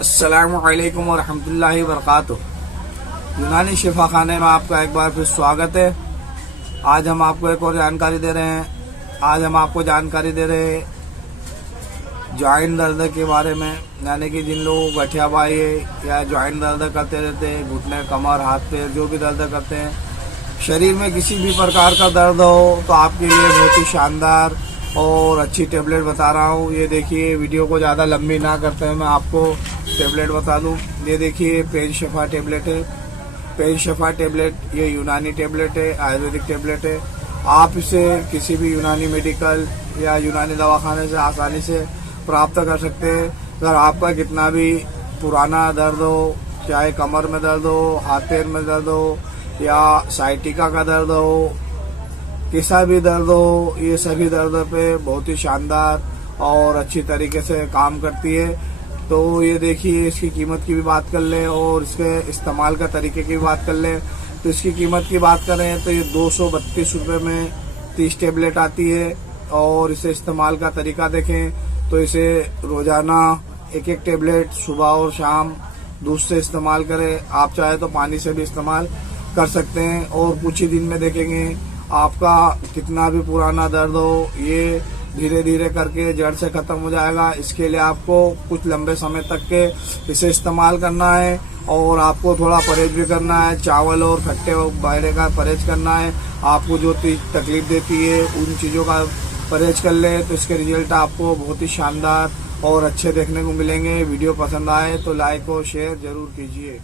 अस्सलामुअलैकुम वरहमतुल्लाहि वबरकातुह। यूनानी शिफा खाने में आपका एक बार फिर स्वागत है। आज हम आपको एक और जानकारी दे रहे हैं। आज हम आपको जानकारी दे रहे हैं जॉइंट दर्द के बारे में, यानी कि जिन लोगों को गठियाबाई है या जॉइंट दर्द करते रहते हैं, घुटने कमर हाथ पैर जो भी दर्द करते हैं, शरीर में किसी भी प्रकार का दर्द हो तो आपके लिए बहुत ही शानदार और अच्छी टेबलेट बता रहा हूँ। ये देखिए, वीडियो को ज़्यादा लंबी ना करते हुए मैं आपको टेबलेट बता दूँ। ये देखिए, पेन शफा टेबलेट है। पेन शफा टेबलेट ये यूनानी टेबलेट है, आयुर्वेदिक टेबलेट है। आप इसे किसी भी यूनानी मेडिकल या यूनानी दवाखाने से आसानी से प्राप्त कर सकते हैं। अगर आपका कितना भी पुराना दर्द हो, चाहे कमर में दर्द हो, हाथ पैर में दर्द हो या साइटिका का दर्द हो, कैसा भी दर्द हो, ये सभी दर्द पे बहुत ही शानदार और अच्छी तरीके से काम करती है। तो ये देखिए, इसकी कीमत की भी बात कर लें और इसके इस्तेमाल का तरीके की भी बात कर लें। तो इसकी कीमत की बात करें तो ये 232 रुपये में 30 टेबलेट आती है। और इसे इस्तेमाल का तरीका देखें तो इसे रोजाना एक एक टेबलेट सुबह और शाम दूध से इस्तेमाल करें। आप चाहे तो पानी से भी इस्तेमाल कर सकते हैं। और कुछ ही दिन में देखेंगे आपका कितना भी पुराना दर्द हो, ये धीरे धीरे करके जड़ से खत्म हो जाएगा। इसके लिए आपको कुछ लंबे समय तक के इसे इस्तेमाल करना है और आपको थोड़ा परहेज भी करना है। चावल और खट्टे वगैरह का परहेज करना है। आपको जो तकलीफ देती है उन चीज़ों का परहेज कर ले तो इसके रिजल्ट आपको बहुत ही शानदार और अच्छे देखने को मिलेंगे। वीडियो पसंद आए तो लाइक और शेयर जरूर कीजिए।